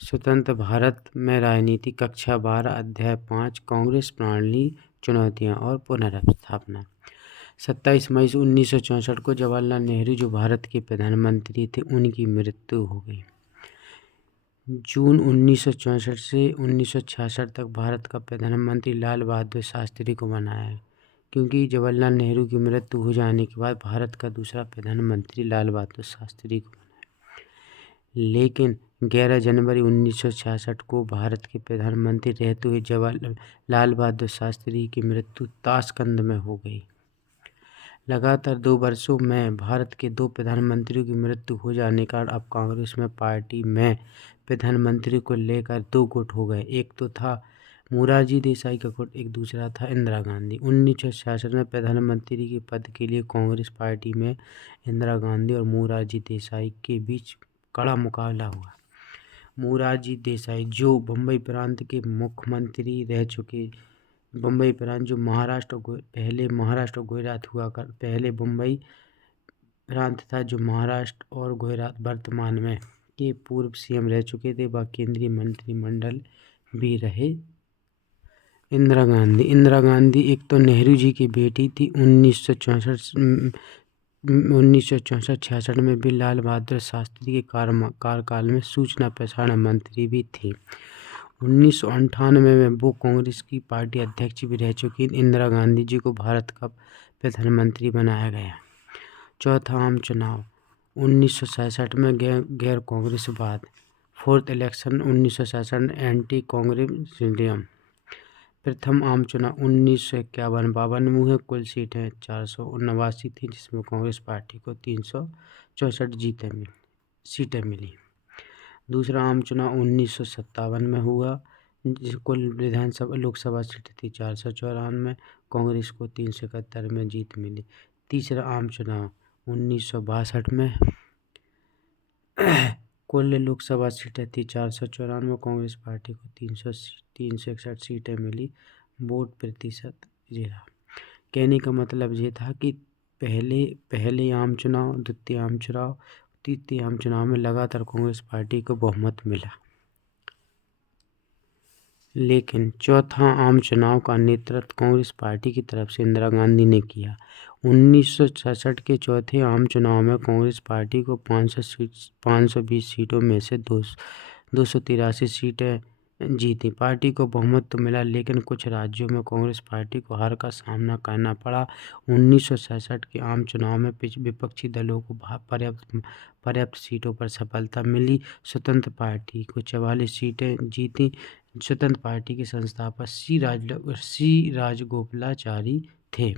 स्वतंत्र भारत में राजनीति कक्षा 12 अध्याय 5 कांग्रेस प्रणाली चुनौतियां और पुनर्स्थापना। 27 मई 1964 को जवाहरलाल नेहरू जो भारत के प्रधानमंत्री थे उनकी मृत्यु हो गई। जून 1964 से 1966 तक भारत का प्रधानमंत्री लाल बहादुर शास्त्री को बनाया, क्योंकि जवाहरलाल नेहरू की मृत्यु हो जाने के बाद भारत का दूसरा प्रधानमंत्री लाल बहादुर शास्त्री को बनाया। लेकिन 11 जनवरी 1966 को भारत के प्रधानमंत्री रहते हुए जवाहरलाल लाल बहादुर शास्त्री की मृत्यु ताशकंद में हो गई। लगातार 2 वर्षों में भारत के 2 प्रधानमंत्रियों की मृत्यु हो जाने के कारण अब कांग्रेस में पार्टी में प्रधानमंत्री को लेकर 2 गुट हो गए। एक तो था मोरारजी देसाई का गुट, एक दूसरा था इंदिरा गांधी। 1966 में प्रधानमंत्री के पद के लिए कांग्रेस पार्टी में इंदिरा गांधी और मोरारजी देसाई के बीच कड़ा मुकाबला हुआ। मोरारजी देसाई जो बम्बई प्रांत के मुख्यमंत्री रह चुके, बम्बई प्रांत जो पहले महाराष्ट्र और गुजरात हुआ कर, पहले बम्बई प्रांत था जो महाराष्ट्र और गुजरात वर्तमान में के पूर्व सीएम रह चुके थे, वह केंद्रीय मंत्रिमंडल भी रहे। इंदिरा गांधी एक तो नेहरू जी की बेटी थी। 1964-66 में भी लाल बहादुर शास्त्री के कार्यकाल में सूचना प्रसारण मंत्री भी थे। 1998 में वो कांग्रेस की पार्टी अध्यक्ष भी रह चुकी। इंदिरा गांधी जी को भारत का प्रधानमंत्री बनाया गया। चौथा आम चुनाव 1967 में गैर कांग्रेसवाद। Fourth election 1967 anti Congressism. प्रथम आम चुनाव 1951-52 में हुए। कुल सीटें 479 थी, जिसमें कांग्रेस पार्टी को 364 सीटें मिली। दूसरा आम चुनाव 1957 में हुआ, जिस कुल लोकसभा सीटें थी 494, कांग्रेस को 371 में जीत मिली। तीसरा आम चुनाव 1962 में कुल लोकसभा सीटें थी 494, कांग्रेस पार्टी को 361 सीटें मिली। वोट प्रतिशत 0। कहने का मतलब ये था कि पहले आम चुनाव, द्वितीय आम चुनाव, तृतीय आम चुनाव में लगातार कांग्रेस पार्टी को बहुमत मिला। लेकिन चौथा आम चुनाव का नेतृत्व कांग्रेस पार्टी की तरफ से इंदिरा गांधी ने किया। 1966 के चौथे आम चुनाव में कांग्रेस पार्टी को 520 सीटों में से 283 सीटें जीती। पार्टी को बहुमत तो मिला, लेकिन कुछ राज्यों में कांग्रेस पार्टी को हार का सामना करना पड़ा। 1967 के आम चुनाव में विपक्षी दलों को पर्याप्त सीटों पर सफलता मिली। स्वतंत्र पार्टी को 44 सीटें जीती। स्वतंत्र पार्टी के संस्थापक सी राजगोपालाचारी थे।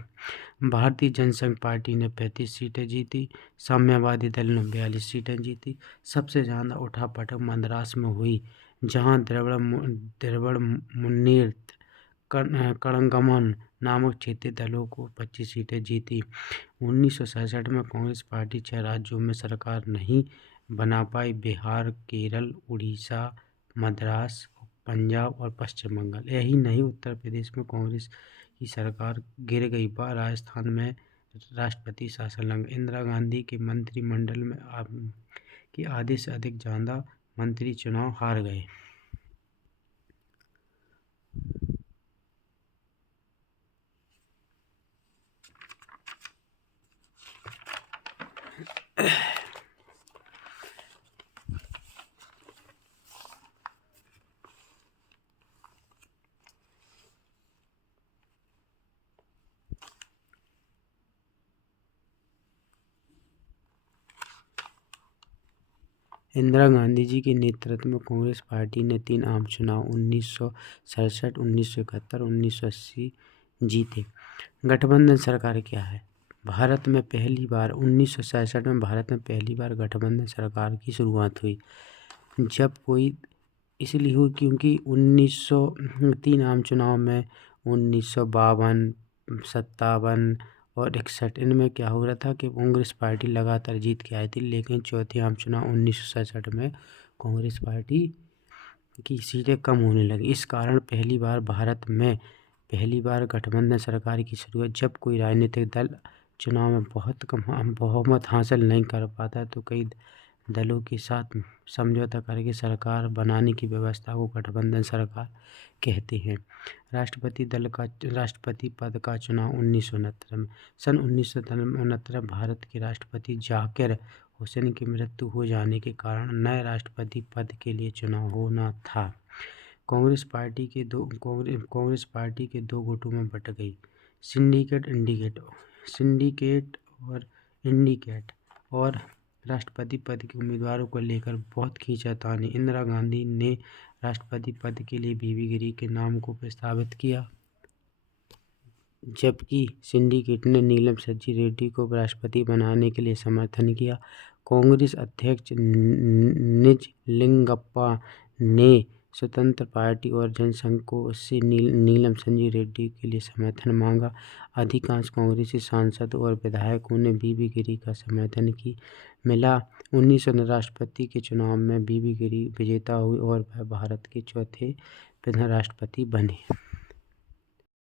भारतीय जनसंघ पार्टी ने 35 सीटें जीती। साम्यवादी दल ने 42 सीटें जीती। सबसे ज़्यादा उठापटक मद्रास में हुई, जहां द्रविड़ मुन्नेत्र कड़गम नामक क्षेत्रीय दलों को 25 सीटें जीती। 1967 में कांग्रेस पार्टी 6 राज्यों में सरकार नहीं बना पाई: बिहार, केरल, उड़ीसा, मद्रास, पंजाब और पश्चिम बंगाल। यही नहीं, उत्तर प्रदेश में कांग्रेस की सरकार गिर गई। राजस्थान में राष्ट्रपति शासन लगा। इंदिरा गांधी के मंत्रिमंडल में के आधे से अधिक ज़्यादा मंत्री चुनाव हार गए। इंदिरा गांधी जी के नेतृत्व में कांग्रेस पार्टी ने 3 आम चुनाव 1967, 1971, 1980 जीते। गठबंधन सरकार क्या है? भारत में पहली बार 1967 में भारत में पहली बार गठबंधन सरकार की शुरुआत हुई। जब कोई इसलिए हुई क्योंकि 3 आम चुनाव में 1952, 57 और 61 इनमें क्या हो रहा था कि कांग्रेस पार्टी लगातार जीत के आई थी। लेकिन चौथे आम चुनाव 1967 में कांग्रेस पार्टी की सीटें कम होने लगी। इस कारण पहली बार गठबंधन सरकार की शुरुआत। जब कोई राजनीतिक दल चुनाव में बहुत कम बहुमत हासिल नहीं कर पाता तो कई दलों के साथ समझौता करके सरकार बनाने की व्यवस्था को गठबंधन सरकार कहते हैं। राष्ट्रपति पद का चुनाव 1969 में। सन 1969 में भारत के राष्ट्रपति जाकिर हुसैन की मृत्यु हो जाने के कारण नए राष्ट्रपति पद के लिए चुनाव होना था। कांग्रेस पार्टी के दो गुटों में बट गई, सिंडिकेट और राष्ट्रपति पद के उम्मीदवारों को लेकर बहुत खींचातानी। इंदिरा गांधी ने राष्ट्रपति पद के लिए बीबी गिरी के नाम को प्रस्तावित किया, जबकि सिंडिकेट ने नीलम संजी रेड्डी को राष्ट्रपति बनाने के लिए समर्थन किया। कांग्रेस अध्यक्ष निजलिंगप्पा ने स्वतंत्र पार्टी और जनसंघ से नीलम संजी रेड्डी के लिए समर्थन मांगा। अधिकांश कांग्रेसी सांसदों और विधायकों ने बीबी गिरी का समर्थन मिला। 1900 राष्ट्रपति के चुनाव में बीबी गिरी विजेता हुई और वह भारत के चौथे प्रधान राष्ट्रपति बने।